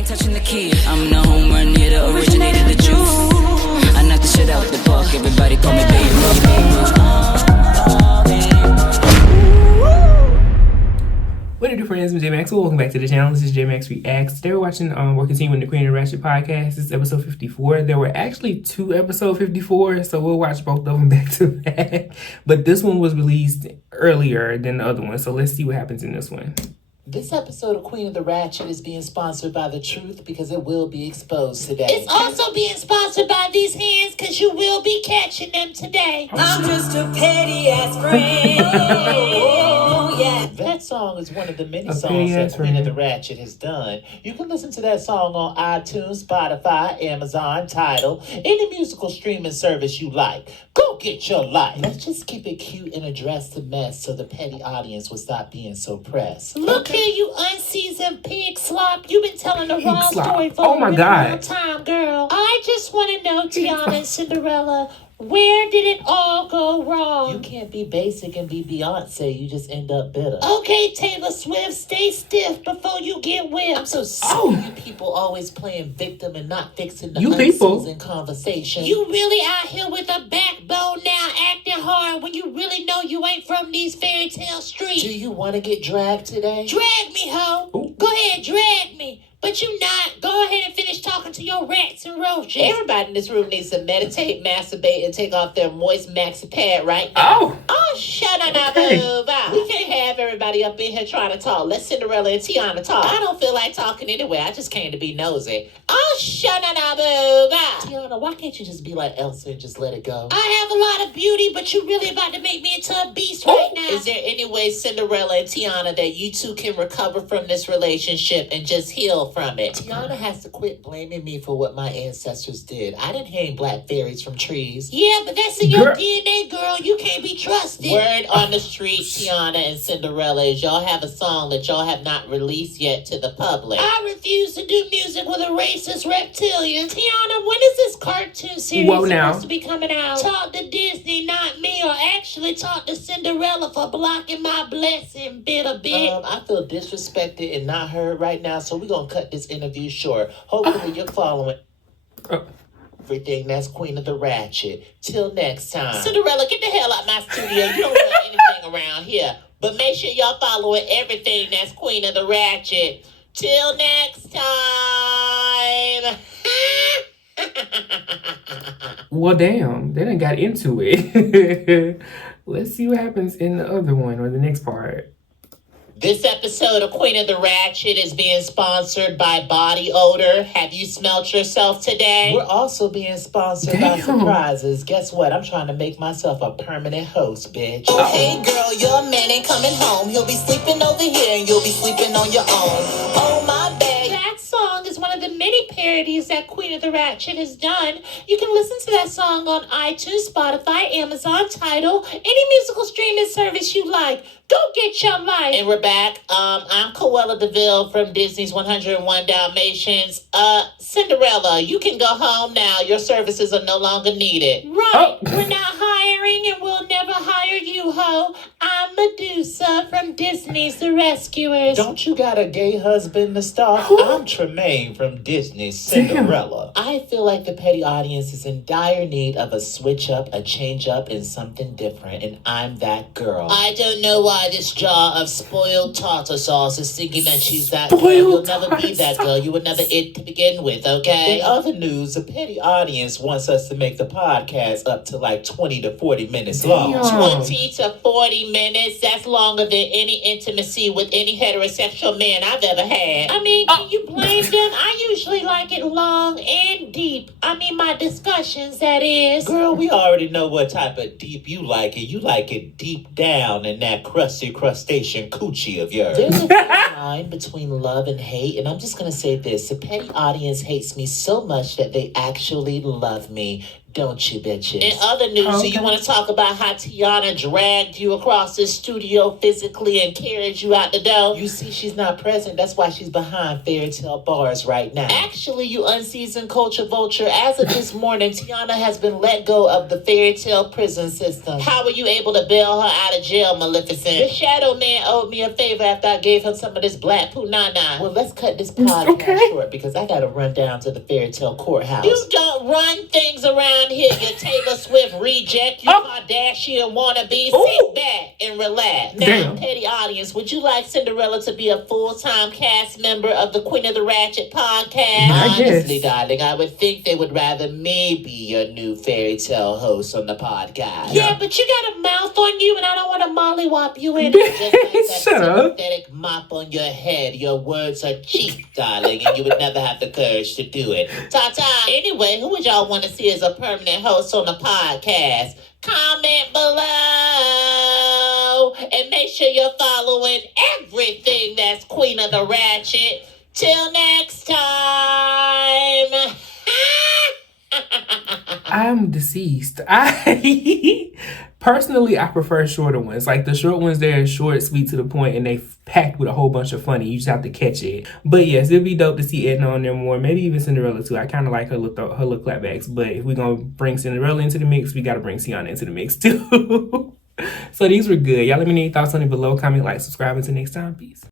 ain't touching the key. I'm the home run hitter, originated the juice. I knock the shit out the park, everybody call me Babe Ruth. What do friends? I'm J Maxwell. Welcome back to the channel. This is J Max Reacts. Today we're watching, we're continuing the Queen and Ratchet podcast. This is episode 54. There were actually 2 episode 54, so we'll watch both of them back to back. But this one was released earlier than the other one, so let's see what happens in this one. This episode of Queen of the Ratchet is being sponsored by The Truth because it will be exposed today. It's also being sponsored by these hands because you will be catching them today. I'm just a petty ass friend. Oh, yeah. That song is one of the many songs that Queen of the Ratchet has done. You can listen to that song on iTunes, Spotify, Amazon, Tidal, any musical streaming service you like. Go get your life. Let's just keep it cute and address the mess so the petty audience will stop being so pressed. Look here, you unseasoned pig slop. You've been telling the wrong story for a really long time, girl. I just want to know, Tiana and Cinderella, where did it all go wrong? You can't be basic and be Beyonce. You just end up bitter. Okay, Taylor Swift, stay stiff before you get whipped. I'm so sick of you people always playing victim and not fixing the unseasoned conversation. You really out here with a backbone now, acting hard when you really know you ain't from these fairy tale streets. Do you want to get dragged today? Drag me, ho. Ooh. Go ahead, drag me. But you not. Go ahead and finish talking to your rats and roaches. Everybody in this room needs to meditate, masturbate, and take off their moist maxi pad right now. Oh, shut up, We can't have everybody up in here trying to talk. Let Cinderella and Tiana talk. I don't feel like talking anyway. I just came to be nosy. Oh, shut up, Tiana, why can't you just be like Elsa and just let it go? I have a lot of beauty, but you really about to make me into a beast right now. Is there any way, Cinderella and Tiana, that you two can recover from this relationship and just heal from it? Tiana has to quit blaming me for what my ancestors did. I didn't hang black fairies from trees. Yeah, but that's in your DNA, girl. You can't be trusted. Word on the street, Tiana and Cinderella, is y'all have a song that y'all have not released yet to the public. I refuse to do music with a racist reptilian. Tiana, when is this cartoon series supposed to be coming out? Talk to Disney, not me, or actually talk to Cinderella for blocking my blessing, bitter bitch. I feel disrespected and not heard right now, so we're going to cut this interview short. Hopefully you're following everything that's Queen of the Ratchet. Till next time. Cinderella, get the hell out my studio. You don't want anything around here. But make sure y'all following everything that's Queen of the Ratchet. Till next time. Well, damn. They done got into it. Let's see what happens in the other one or the next part. This episode of Queen of the Ratchet is being sponsored by Body Odor. Have you smelt yourself today? We're also being sponsored by surprises. Guess what? I'm trying to make myself a permanent host, bitch. Hey girl, your man ain't coming home. He'll be sleeping over here and you'll be sleeping on your own. Oh my bad. That song is one of the many parodies that Queen of the Ratchet has done. You can listen to that song on iTunes, Spotify, Amazon, Tidal, any musical streaming service you like. Go get your life. And we're back. I'm Cruella DeVille from Disney's 101 Dalmatians. Cinderella, you can go home now. Your services are no longer needed. Right. We're not hiring and we'll never hire you, ho. I'm Medusa from Disney's The Rescuers. Don't you got a gay husband to star? I'm Tremaine from Disney's Cinderella. I feel like the petty audience is in dire need of a switch up, a change up, and something different. And I'm that girl. I don't know why this jar of spoiled tartar sauce is thinking that she's that girl. You'll never be that girl. You were never it to begin with, okay? In other news, the petty audience wants us to make the podcast up to like 20 to 40 minutes long. 20 to 40 minutes? That's longer than any intimacy with any heterosexual man I've ever had. I mean, can you blame them? I usually like it long and deep. I mean, my discussions, that is. Girl, we already know what type of deep you like it. You like it deep down in that crusty crustacean coochie of yours. There's a fine line between love and hate, and I'm just going to say this. The petty audience hates me so much that they actually love me. Don't you, bitches? In other news, do you want to talk about how Tiana dragged you across this studio physically and carried you out the door? You see, she's not present. That's why she's behind Fairy Tale bars right now. Actually, you unseasoned culture vulture, as of this morning, Tiana has been let go of the fairy tale prison system. How were you able to bail her out of jail, Maleficent? The Shadow Man owed me a favor after I gave him some of this black punana. Well, let's cut this podcast short because I gotta run down to the fairy tale courthouse. You don't run things around here, you Taylor Swift reject, you Kardashian wannabe. Sit back and relax. Now, petty audience, would you like Cinderella to be a full-time cast member of the Queen of the Ratchet podcast? Honestly, darling, I would think they would rather me be your new fairy tale host on the podcast. Yeah, but you got a mouth on you, and I don't want to mollywop you in it. Just like that sympathetic mop on your head. Your words are cheap, darling, and you would never have the courage to do it. Ta-ta. Anyway, who would y'all want to see as a permanent host on the podcast? Comment below and make sure you're following everything that's Queen of the Ratchet. Till next time. I'm deceased. Personally, I prefer shorter ones. Like the short ones, they're short, sweet, to the point, and they packed with a whole bunch of funny. You just have to catch it. But yes, it'd be dope to see Edna on there more. Maybe even Cinderella too. I kind of like her little clapbacks. But if we're gonna bring Cinderella into the mix, we gotta bring Tiana into the mix too. So these were good. Y'all let me know your thoughts on it below. Comment, like, subscribe. Until next time. Peace.